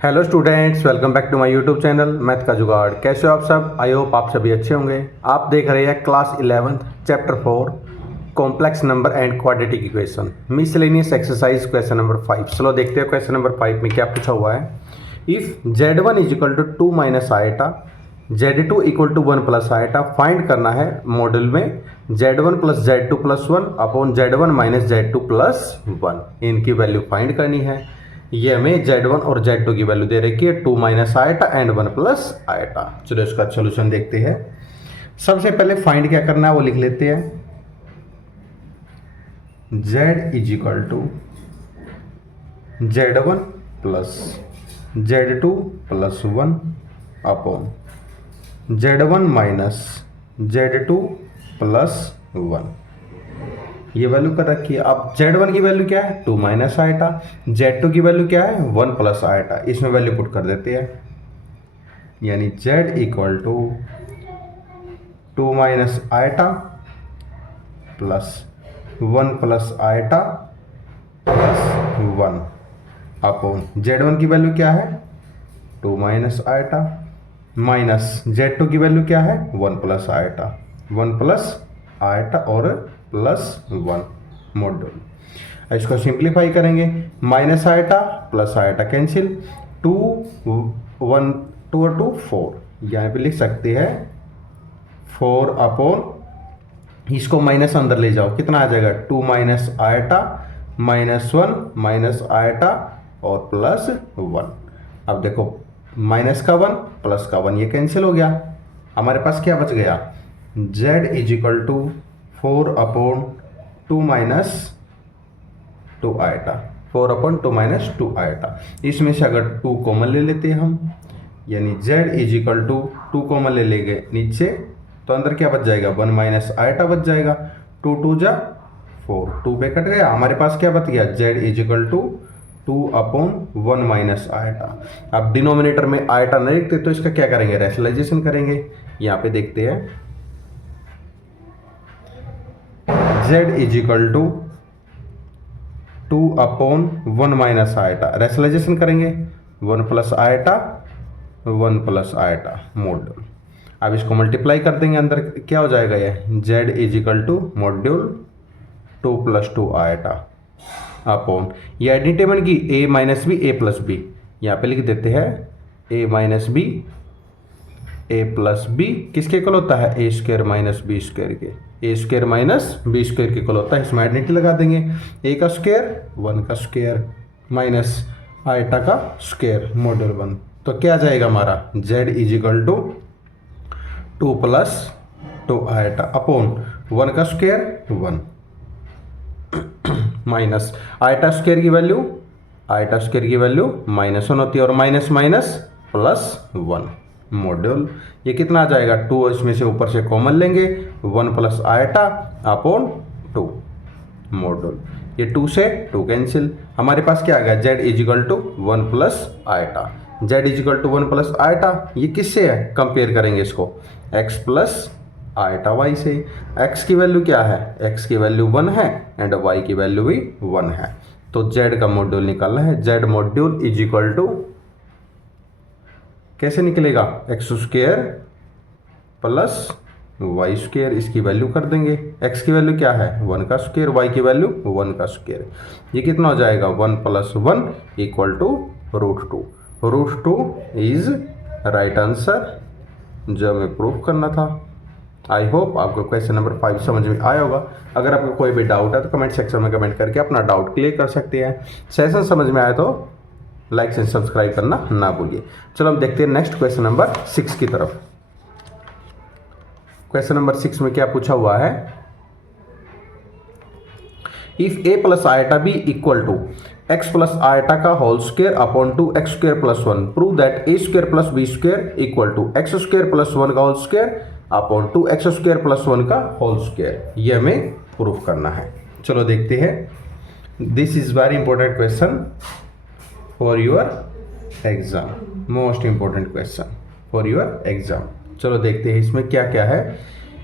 Hello students, welcome back to my YouTube channel math का जुगाड़। कैसे हो आप सब? आई होप आप सभी अच्छे होंगे। आप देख रहे हैं class 11 chapter 4 complex number and quadratic equation miscellaneous exercise question number 5। चलो देखते हैं क्वेश्चन नंबर 5 में क्या पूछा हुआ है। If z1 is equal to 2 minus iota, z2 equal to 1 plus iota, find करना है मॉडल में z1 plus z2 plus 1 upon z1 minus z2 plus 1। इनकी वैल्यू फाइंड करनी है। ये हमें z1 और z2 की वैल्यू दे रखी है 2 minus iota and 1 plus iota. चलो इसका सोल्यूशन देखते हैं। सबसे पहले फाइंड क्या करना है वो लिख लेते हैं। z is equal to z1 plus z2 plus 1 upon z1 minus z2 plus 1। ये वैल्यू कर रखी है। अब z1 की वैल्यू क्या है 2 माइनस आइटा, z2 की वैल्यू क्या है 1 प्लस आइटा। इसमें वैल्यू पुट कर देते हैं, यानी z equal to 2 minus iota plus 1 plus iota plus 1 upon z1 की वैल्यू क्या है 2 माइनस आइटा माइनस z2 की वैल्यू क्या है 1 प्लस आइटा, 1 प्लस आइटा और प्लस 1 मॉड्यूल। इसको सिंप्लीफाई करेंगे, minus iota plus iota cancel, 2 1 2 और 2 4। यहाँ पे लिख सकते हैं 4 अपॉन, इसको माइनस अंदर ले जाओ, कितना आ जाएगा 2 minus iota minus 1 minus iota और प्लस 1। अब देखो माइनस का 1 प्लस का 1 ये कैंसिल हो गया। हमारे पास क्या बच गया z is equal to 4 upon 2 minus 2 iota, 4 upon 2 minus 2 iota. इसमें से अगर 2 कॉमन ले लेते हैं हम, यानी z is equal to 2 common ले लेंगे नीचे, तो अंदर क्या बच जाएगा 1 माइनस आइटा बच जाएगा। 2 2 जा 4, 2 पे कट गया। हमारे पास क्या बच गया z is equal to 2 upon 1 minus iota. अब डिनोमिनेटर में आइटा नहीं लिखते तो इसका क्या करेंगे रैशनलाइजेशन करेंगे। यहाँ पे देखते हैं z is equal to 2 upon 1 minus iota, rationalization करेंगे 1 plus iota 1 plus iota modulus. अब इसको मल्टीप्लाई कर देंगे, अंदर क्या हो जाएगा ये z is equal to modulus 2 plus 2 iota upon, ये आइडेंटिटी बन गई a minus B A plus b. यहाँ पे लिख देते हैं a minus B A plus b किसके इक्वल होता है a square minus B square के, a square minus B square के इक्वल होता है। इसमें आइडेंटिटी लगा देंगे, ए का स्क्वायर 1 का स्क्वायर माइनस आइटा का स्क्वायर मॉड्यूल 1। तो क्या आ जाएगा हमारा z is equal to 2 plus 2 iota upon 1 का स्क्वायर 1 माइनस आइटा स्क्वायर की वैल्यू, आइटा स्क्वायर की वैल्यू -1 होती है और माइनस माइनस प्लस 1 मॉड्यूल। ये कितना आ जाएगा 2, इसमें से ऊपर से कॉमन लेंगे 1 प्लस आइटा अपॉन 2 मॉड्यूल। ये 2 से 2 कैंसिल। हमारे पास क्या आ गया z is equal to 1 plus iota, z is equal to 1 plus iota. ये किससे है कंपेयर करेंगे इसको x प्लस आइटा y से। x की वैल्यू क्या है x की वैल्यू 1 है एंड y की वैल्यू भी 1 है। तो z का मॉड्यूल निकालना है, z module is equal to कैसे निकलेगा x square plus y square. इसकी वैल्यू कर देंगे, x की वैल्यू क्या है 1 का स्क्वायर, y की वैल्यू 1 का स्क्वायर। ये कितना हो जाएगा 1 plus 1 equal to √2। √2 is right answer जो हमें प्रूफ करना था। आई होप आपको क्वेश्चन नंबर 5 समझ में आया होगा। अगर आपको कोई भी डाउट है तो कमेंट सेक्शन में कमेंट करके अपना डाउट क्लियर कर सकते हैं। सेशन समझ में आया तो लाइक एंड सब्सक्राइब करना ना भूलिए। चलो हम देखते हैं नेक्स्ट क्वेश्चन नंबर 6 की तरफ। क्वेश्चन नंबर 6 में क्या पूछा हुआ है, if a plus iota B equal to x plus iota का whole square upon 2x square plus 1, prove that a square plus b square equal to x square plus 1 का whole square upon 2x square plus 1 का whole square. ये हमें proof करना है। चलो देखते हैं। This is very important question for your exam, most important question for your exam. चलो देखते हैं इसमें क्या क्या है।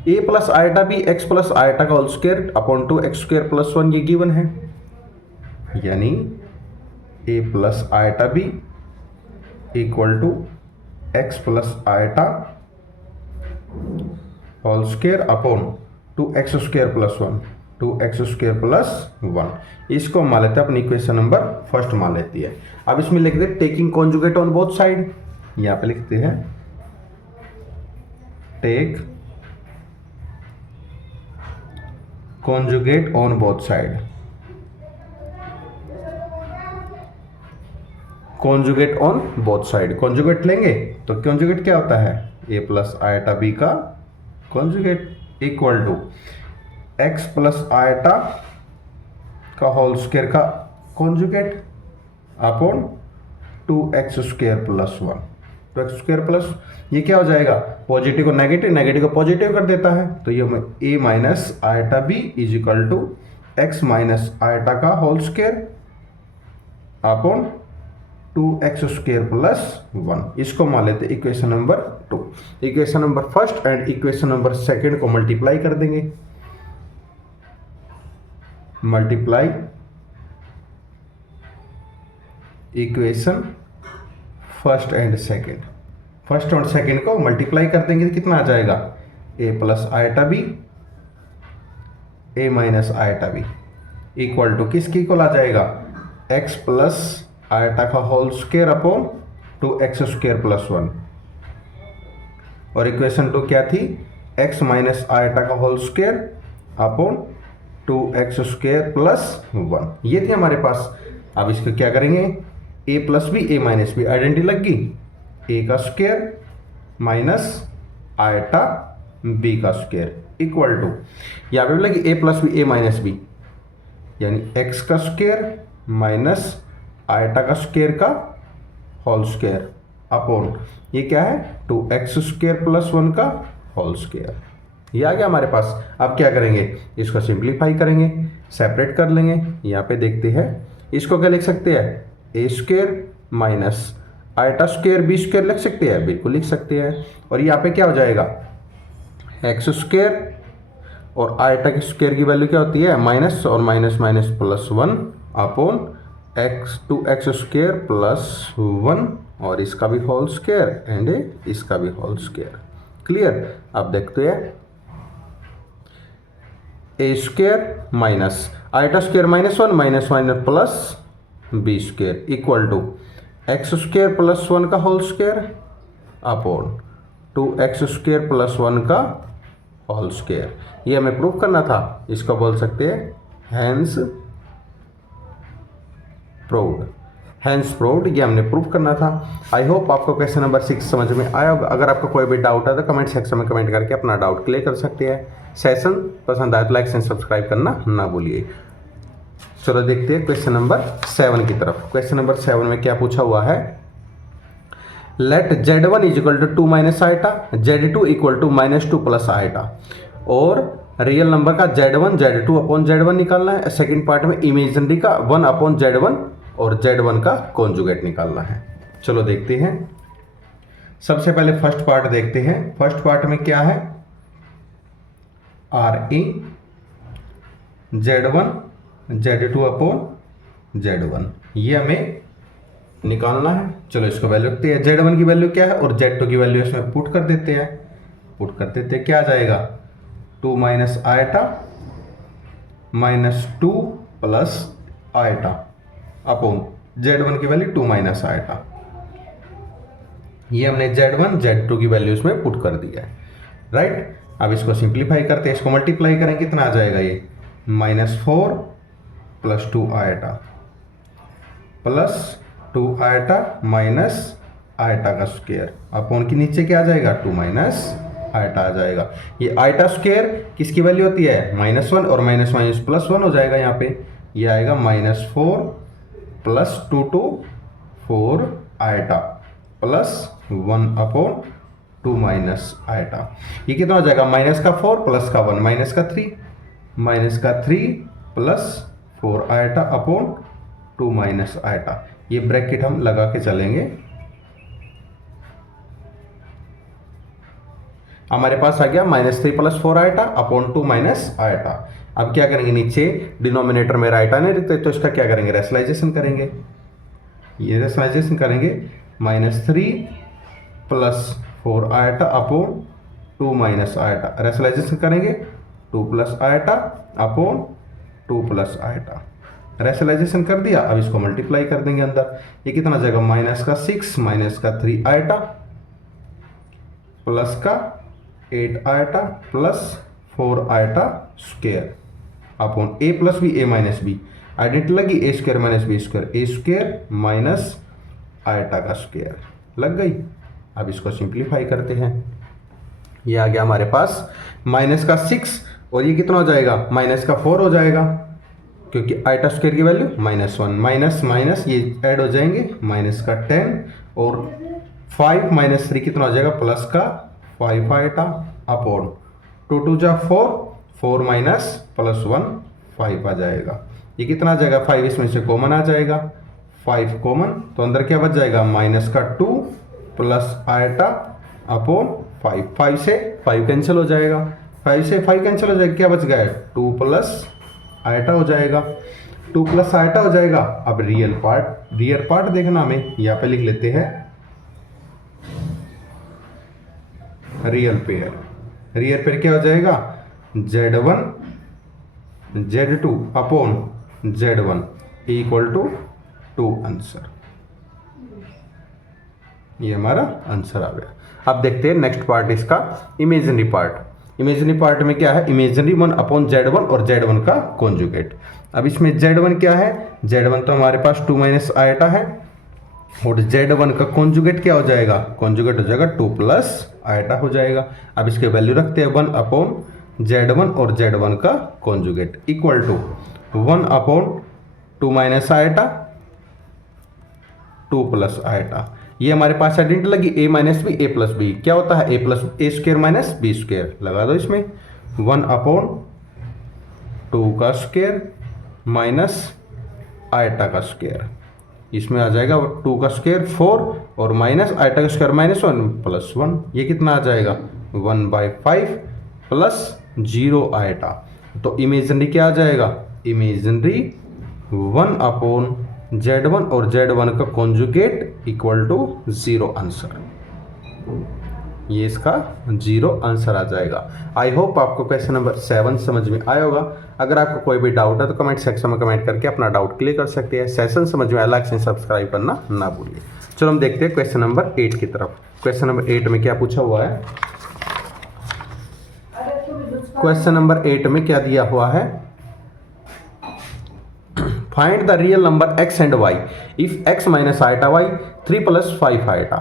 a plus iota b x plus iota का whole square upon 2x square plus 1 ये गिवन है, यानी a plus iota B equal to x plus iota whole square upon 2x square plus 1, 2x square plus 1। इसको मान लेते हैं अपनी equation number first मान लेती है। अब इसमें लिख दे taking conjugate on both side, यहां पे लिखते हैं take conjugate on both side. Conjugate on both side, conjugate लेंगे तो कॉन्जुगेट क्या होता है, a प्लस आयटा बी का conjugate equal to x plus iota का होल स्क्वायर का conjugate upon 2x square plus 1, 2x square plus, ये क्या हो जाएगा, पॉजिटिव को नेगेटिव, नेगेटिव को पॉजिटिव कर देता है, तो ये a minus iota b is equal to x minus iota का whole square upon 2x square plus 1। इसको मान लेते equation number 2। Equation number first and equation number second को मल्टीप्लाई कर देंगे, multiply equation first and second, first और second को multiply कर देंगे तो कितना आ जाएगा, a plus iota b, a minus iota b equal to किसकी इक्वल आ जाएगा, x प्लस आयटा का whole square upon 2x square plus 1। और इक्वेशन 2 क्या थी, x माइनस आयटा का whole square upon 2x square plus 1, ये थी हमारे पास। अब इसको क्या करेंगे, a plus B, a minus B, identity लग गई, a का स्क्वायर माइनस आयटा b का स्क्वायर इक्वल टू, यहाँ पे लगी a plus B, a minus B, यानी x का स्क्वायर माइनस आयटा का स्क्वायर का होल स्क्वायर अपॉन, ये क्या है, 2x स्क्वायर प्लस 1 का होल स्क्वायर, ये आ गया हमारे पास। अब क्या करेंगे, इसको सिंप्लीफाई करेंगे, सेपरेट कर लेंगे। यहाँ पे देखते हैं इसको क्या लिख सकते हैं, a square minus iota square b square लिख सकते हैं, बिल्कुल लिख सकते हैं। और यहाँ पे क्या हो जाएगा, एक्स स्क्वायर और आयटा के स्क्वायर की वैल्यू क्या होती है, माइनस, और minus minus plus 1 upon x 2x square plus 1, और इसका भी होल स्क्वायर एंड इसका भी होल स्क्वायर। क्लियर। अब देखते हैं a square minus iota square minus 1 minus minus plus b square equal to x square plus 1 का whole square upon 2x square plus 1 का होल स्क्वायर। ये हमें प्रूफ करना था, इसको बोल सकते हैं हैंस प्रूव्ड, हैंस प्रूव्ड, ये हमने प्रूफ करना था। आई होप आपको क्वेश्चन नंबर 6 समझ में आया होगा। अगर आपको कोई भी डाउट है तो कमेंट सेक्शन में कमेंट करके अपना डाउट क्लियर कर सकते हैं। सेशन पसंद आए तो लाइक एंड सब्सक्राइब करना ना भूलिए। चलो देखते हैं क्वेश्चन नंबर 7 की तरफ। क्वेश्चन नंबर 7 में क्या पूछा हुआ है, let z1 is equal to 2 minus iota, z2 equal to minus 2 plus iota, और रियल नंबर का z1 z2 अपॉन z1 निकालना है। सेकंड पार्ट में इमेजिनरी का 1 अपॉन z1 और z1 का कॉन्जुगेट निकालना है। चलो देखते हैं। सबसे पहले फर्स्ट पार्ट देखते हैं। फर्स्ट पार्ट में क्या है, R A z1 z2 upon z1, ये हमें निकालना है। चलो इसको वैल्यू रखते हैं, z1 की वैल्यू क्या है और z2 की वैल्यू इसमें पुट कर देते हैं। पुट कर देते हैं, क्या आ जाएगा, 2 minus iota minus 2 plus iota upon z1 की वैल्यू 2 माइनस आयटा। ये हमने z1 z2 की वैल्यू इसमें पुट कर दिया है, राइट। अब इसको सिंप्लीफाई करते हैं, इसको मल्टीप्लाई करें, कितना आ जाएगा, ये -4 plus 2 eta plus 2 eta minus iota का स्क्वायर अपॉन के नीचे क्या आ जाएगा, 2 माइनस आयटा आ जाएगा। ये आयटा स्क्वायर किसकी वैल्यू होती है, -1, और माइनस माइनस प्लस 1 हो जाएगा। यहाँ पे ये आएगा -4 plus 2 to 4 eta plus 1 upon 2 minus eta. ये कितना हो जाएगा, माइनस का 4 प्लस का 1 माइनस का 3 plus 4 iota upon 2 minus eta. ये ब्रैकेट हम लगा के चलेंगे। हमारे पास आ गया -3 plus 4 iota upon 2 minus eta. अब क्या करेंगे, नीचे डिनोमिनेटर में आयटा नहीं रहते तो इसका क्या करेंगे, रेशनलाइजेशन करेंगे। ये रेशनलाइजेशन करेंगे -3 plus 4 iota upon 2 minus iota. Rationalisation करेंगे 2 plus iota upon 2 plus iota. Rationalisation कर दिया, अब इसको मल्टीप्लाई कर देंगे अंदर। ये कितना जाएगा, -6 -3 आयटा प्लस का 8 iota plus 4 iota square upon a plus b a minus B. Identity लगी, a square minus B square, a square minus iota का स्क्वायर लग गई। अब इसको सिंप्लीफाई करते हैं। ये आ गया हमारे पास -6 और ये कितना हो जाएगा, -4 हो जाएगा, क्योंकि आयटा स्क्वायर की वैल्यू -1 माइनस माइनस ये ऐड हो जाएंगे, -10 और 5 -3 कितना हो जाएगा, +5 आयटा अपॉन 2 2 जा 4, 4 माइनस +1 5 आ जाएगा। ये कितना आ जाएगा, 5 इसमें से कॉमन आ जाएगा, 5 कॉमन, तो अंदर क्या बच जाएगा, -2 प्लस आयटा अपॉन 5। 5 से 5 कैंसिल हो जाएगा, 5 से 5 कैंसिल हो जाएगा, क्या बच गया है, 2 प्लस आयटा हो जाएगा, 2 प्लस आयटा हो जाएगा। अब रियल पार्ट देखना हमें, यहाँ पे लिख लेते हैं रियल पेयर क्या हो जाएगा, Z1 Z2 upon Z1 equal to 2 answer. ये हमारा आंसर आ गया। अब देखते हैं नेक्स्ट पार्ट इसका, इमेजिनरी पार्ट में क्या है, इमेजिनरी 1 अपॉन Z1 और Z1 का कॉन्जुगेट। अब इसमें Z1 क्या है, Z1 तो हमारे पास 2 माइनस आयटा है और Z1 का कॉन्जुगेट क्या हो जाएगा, कॉन्जुगेट हो जाएगा 2 प्लस आयटा हो जाएगा। अब इसके वैल्यू रखते हैं 1 अपॉन Z1 और Z1 का conjugate equal to 1 upon 2 minus iota 2 plus iota. ये हमारे पास आइडेंटिटी लगी, a minus B A plus B, क्या होता है, a plus A square minus B square, लगा दो इसमें 1 अपॉन 2 का स्क्वायर माइनस आयटा का स्क्वायर, इसमें आ जाएगा 2 का स्क्वायर 4 और माइनस आयटा का स्क्वायर -1 प्लस 1, ये कितना आ जाएगा 1/5 प्लस 0 आयटा। तो इमेजिनरी क्या आ जाएगा, इमेजिनरी 1 अपॉन Z1 और Z1 का कॉन्जुगेट इक्वल टू 0 आंसर। ये इसका 0 आंसर आ जाएगा। आई होप आपको क्वेश्चन नंबर 7 समझ में आया होगा। अगर आपको कोई भी डाउट है तो कमेंट सेक्शन में कमेंट करके अपना डाउट क्लियर कर सकते हैं। सेशन समझ में आया, लाइक से सब्सक्राइब करना ना भूलिए। चलो हम देखते हैं क्वेश्चन नंबर 8 की तरफ। क्वेश्चन नंबर 8 में क्या पूछा हुआ है, क्वेश्चन नंबर 8 में क्या दिया हुआ है, find the real number x and y if x minus iota y 3 plus 5 eta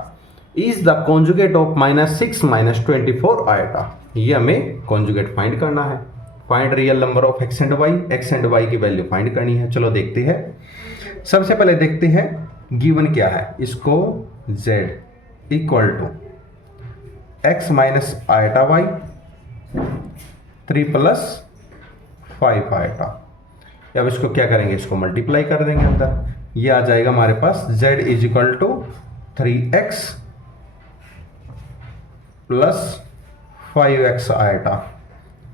is the conjugate of -6 -24 eta. ये हमें कॉन्जुगेट फाइंड करना है। Find real number of x and y की वैल्यू फाइंड करनी है। चलो देखते हैं। सबसे पहले देखते हैं गिवन क्या है, इसको z equal to x minus iota y 3 plus 5 iota. अब इसको क्या करेंगे, इसको मल्टीप्लाई कर देंगे अंदर। ये आ जाएगा हमारे पास z is equal to 3x plus 5x iota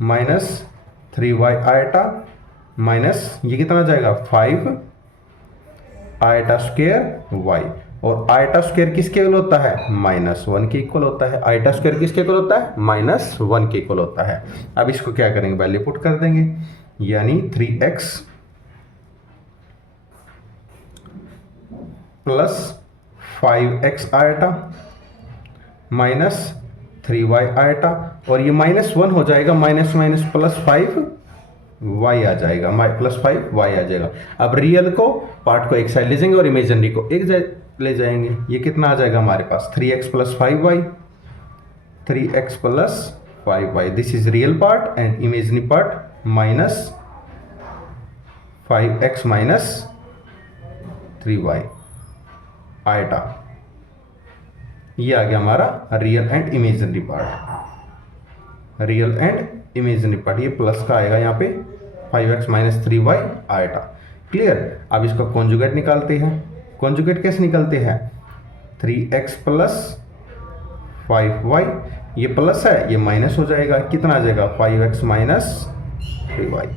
minus 3y iota minus ये कितना आ जाएगा 5 आयटा स्क्वायर y। और आयटा स्क्वायर किसके इक्वल होता है, -1 के इक्वल होता है। आयटा स्क्वायर किसके इक्वल होता है, -1 के इक्वल होता है। अब इसको क्या करेंगे, वैल्यू पुट कर देंगे, यानी 3x plus 5x iota minus 3y eta और ये -1 हो जाएगा, माइनस माइनस प्लस 5y आ जाएगा, प्लस 5y आ जाएगा। अब रियल को पार्ट को एक साइड ले जाएंगे और इमेजिनरी को एक ले जाएंगे। ये कितना आ जाएगा हमारे पास 3x plus 5y, 3x plus 5y। This is real part and imaginary part minus 5x minus 3y eta. ये आ गया हमारा real and imaginary part. Real and imaginary part, ये प्लस का आएगा यहाँ पे 5x minus 3y eta. Clear. अब इसका कॉन्जुगेट निकालते हैं। कॉन्जुगेट कैसे निकलते हैं, 3x प्लस 5y, ये प्लस है ये माइनस हो जाएगा, कितना आ जाएगा 5x minus 3y,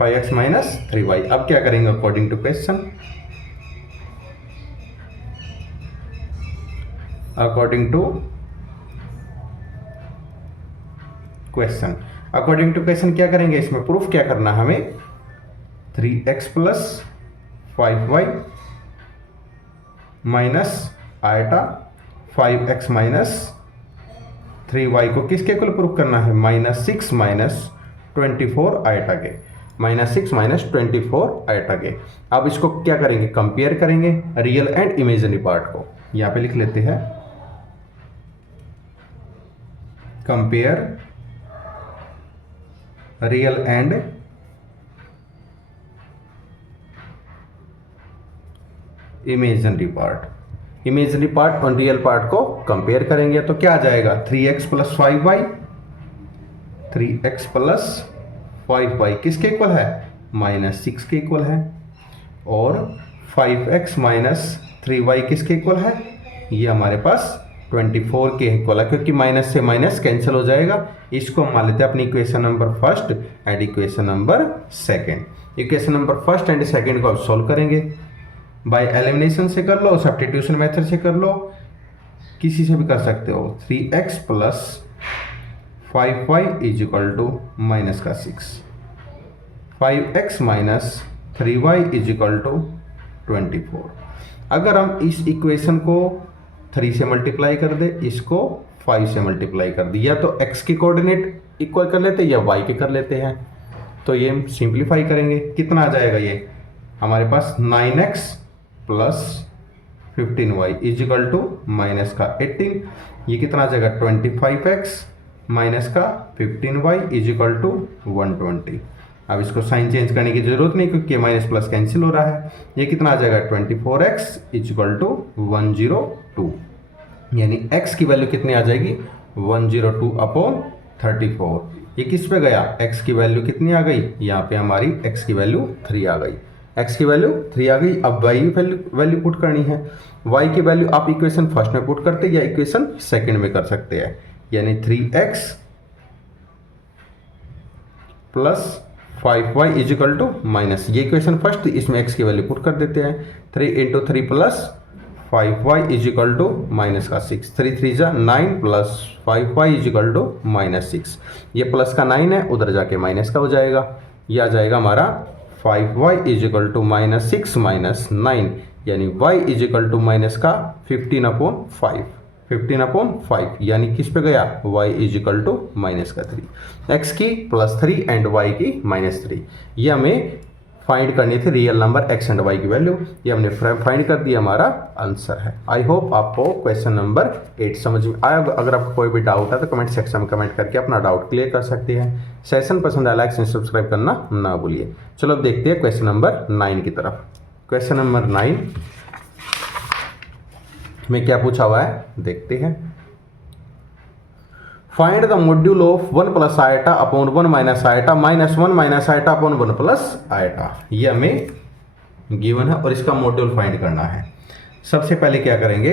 5x minus 3y। अब क्या करेंगे according to question, according to question. According to question क्या करेंगे, इसमें प्रूफ क्या करना हमें, 3x plus 5y minus eta 5x minus 3y को किसके इक्वल प्रूफ करना है, -6 माइनस 24 आयटा के, -6 माइनस 24 आयटा के। अब इसको क्या करेंगे, कंपेयर करेंगे रियल एंड इमेजिनरी पार्ट को। यहां पे लिख लेते हैं compare real and imaginary part. Imaginary part और रियल पार्ट को कंपेयर करेंगे तो क्या आ जाएगा, 3x plus 5y, 3x plus 5y किसके इक्वल है, -6 के इक्वल है। और 5x माइनस 3y किसके इक्वल है, ये हमारे पास 24 के इक्वल है, क्योंकि माइनस से माइनस कैंसिल हो जाएगा। इसको मान लेते हैं अपनी equation number first and equation number second. Equation number first and second को अब सॉल्व करेंगे, बाय एलिमिनेशन से कर लो, सब्स्टिट्यूशन मेथड से कर लो, किसी से भी कर सकते हो। 3x plus 5y is equal to minus का 6, 5x minus 3y is equal to 24। अगर हम इस इक्वेशन को 3 से मल्टीप्लाई कर दे, इसको 5 से मल्टीप्लाई कर दिया, तो x के कोऑर्डिनेट इक्वल कर लेते हैं या y के कर लेते हैं। तो ये हम सिंप्लीफाई करेंगे, कितना आ जाएगा, ये हमारे पास 9x प्लस 15y is equal to minus का 18, ये कितना आ जाएगा 25x माइनस का 15y इज इक्वल टू 120। अब इसको साइन चेंज करने की जरूरत नहीं, क्योंकि माइनस प्लस कैंसिल हो रहा है। ये कितना आ जाएगा 24x इज इक्वल टू 102, यानी x की वैल्यू कितनी आ जाएगी 102 अपॉन 34। ये किस पे गया, x की वैल्यू कितनी आ गई, यहाँ पे हमारी x की वैल्यू 3 आ गई, x की वैल्यू 3 आ गई। अब y की वैल्यू पुट करनी है, y की वैल्यू आप इक्वेशन फर्स्ट में पुट करते या इक्वेशन सेकंड में कर सकते हैं, यानी 3x plus 5y is equal to minus, ये इक्वेशन फर्स्ट, इसमें x की वैल्यू पुट कर देते हैं, 3 into 3 plus 5y is equal to minus का 6, 3 3 जा 9 plus 5y is equal to -6। ये प्लस का 9 है, उधर जाके माइनस का हो जाएगा, ये आ जाएगा हमारा 5y is equal to -6 minus 9, यानी y is equal to minus का 15 अपॉन 5, 15 अपॉन 5, यानी किस पे गया, y is equal to minus का 3, x की +3 एंड y की -3। ये हमें फाइंड करनी थी real number x and y की वैल्यू, ये हमने फाइंड कर दिया, हमारा आंसर है। आई होप आपको क्वेश्चन नंबर 8 समझ में आया। अगर आपको कोई भी डाउट है तो कमेंट सेक्शन में कमेंट करके अपना डाउट क्लियर कर सकते हैं। सेशन पसंद आया लाइक एंड सब्सक्राइब करना ना भूलिए। चलो अब देखते हैं क्वेश्चन नंबर 9 की तरफ। क्वेश्चन नंबर 9 में क्या पूछा हुआ है, देखते हैं। Find the module of 1 plus iota upon 1 minus iota minus 1 minus eta upon 1 plus iota. ये हमें गिवन है और इसका मॉड्यूल फाइंड करना है। सबसे पहले क्या करेंगे,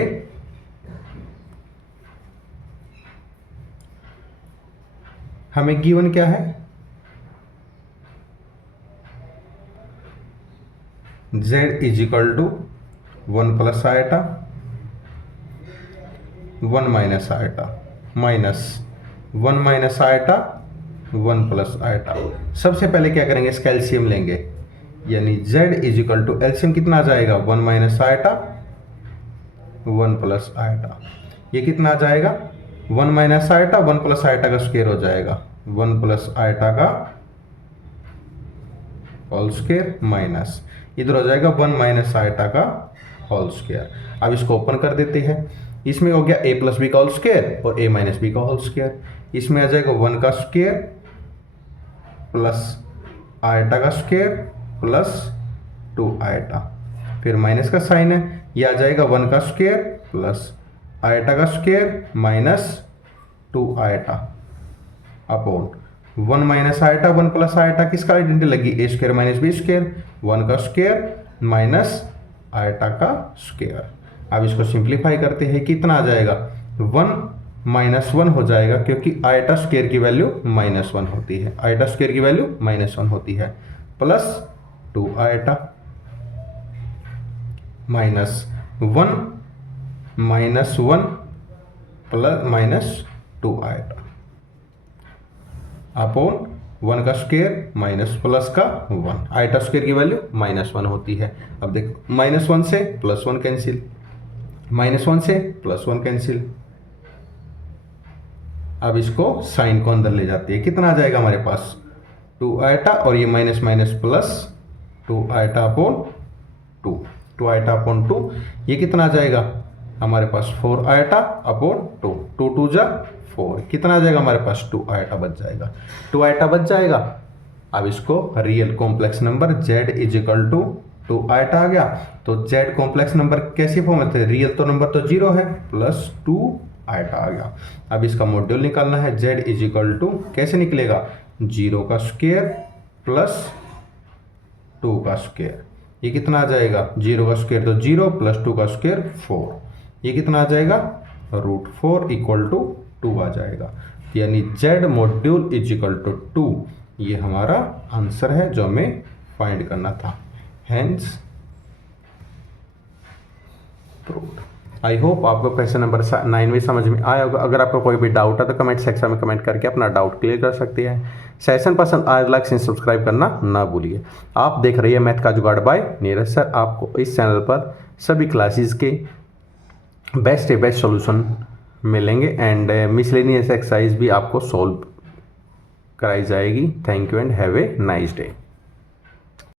हमें गिवन क्या है, z is equal to 1 plus iota 1 minus iota minus 1 minus iota 1 plus iota. सबसे पहले क्या करेंगे, इसका एलसीएम लेंगे, यानी z is equal to LCM कितना आ जाएगा 1 माइनस आयटा 1 प्लस आयटा। ये कितना आ जाएगा 1 माइनस आयटा 1 प्लस आयटा का स्क्वायर हो जाएगा 1 प्लस आयटा का होल स्क्वायर माइनस इधर हो जाएगा 1 माइनस आयटा का होल स्क्वायर। अब इसको ओपन कर देते हैं, इसमें हो गया a प्लस बी का होल स्क्वायर और a माइनस बी का होल स्क्वायर। इसमें आ जाएगा 1 का स्क्वायर प्लस आयटा का स्क्वायर प्लस 2 आयटा, फिर माइनस का साइन है, ये आ जाएगा 1 का स्क्वायर प्लस आयटा का square minus 2 eta upon 1 minus iota 1 plus eta किसका आइडेंटिटी लगी, a square minus B square, 1 का स्क्वायर माइनस आयटा का स्क्वायर। अब इसको सिंप्लीफाई करते हैं, कितना आ जाएगा 1 माइनस 1 हो जाएगा, क्योंकि आयटा स्क्वायर की वैल्यू -1 होती है, आयटा स्क्वायर की वैल्यू -1 होती है, plus 2 eta minus 1 minus 1 plus minus 2 eta upon 1 का स्क्वायर माइनस प्लस का 1। आयटा स्क्वायर की वैल्यू -1 होती है। अब देखो -1 से +1 कैंसिल, -1 से +1 कैंसिल। अब इसको साइन को अंदर ले जाती है, कितना आ जाएगा हमारे पास 2 आयटा और ये minus minus plus 2 eta upon 2 eta upon 2, ये कितना आ जाएगा हमारे पास 4 आयटा अपॉन 2, 2 2 जा 4, कितना आ जाएगा हमारे पास 2 आयटा बच जाएगा, 2 आयटा बच जाएगा। अब इसको real complex number z is equal to 2 iota आ गया। तो z कॉम्प्लेक्स नंबर कैसी फॉर्म है, रियल तो नंबर तो 0 है, प्लस 2 आयटा आ गया। अब इसका मॉड्यूल निकालना है, z इज इक्वल टू कैसे निकलेगा 0 का स्क्वायर प्लस 2 का स्क्वायर, ये कितना आ जाएगा 0 का स्क्वायर तो 0 प्लस 2 का स्क्वायर 4, ये कितना आ जाएगा √4 इक्वल टू 2 आ जाएगा। यानी z module is equal to 2, ये हमारा आंसर है जो हमें फाइंड करना था। Hence proved. आई होप आपको क्वेश्चन नंबर 9 में समझ में आया होगा। अगर आपका कोई भी डाउट है तो कमेंट सेक्शन में कमेंट करके अपना डाउट क्लियर कर सकते हैं। सेशन पसंद आए लाइक एंड सब्सक्राइब करना ना भूलिए। आप देख रही है मैथ का जुगाड़ बाय नीरज सर। आपको इस चैनल पर सभी क्लासेस के बेस्ट सॉल्यूशन मिलेंगे एंड मिसलेनियस एक्सरसाइज भी आपको सॉल्व कराई जाएगी। Thank you and have a nice day.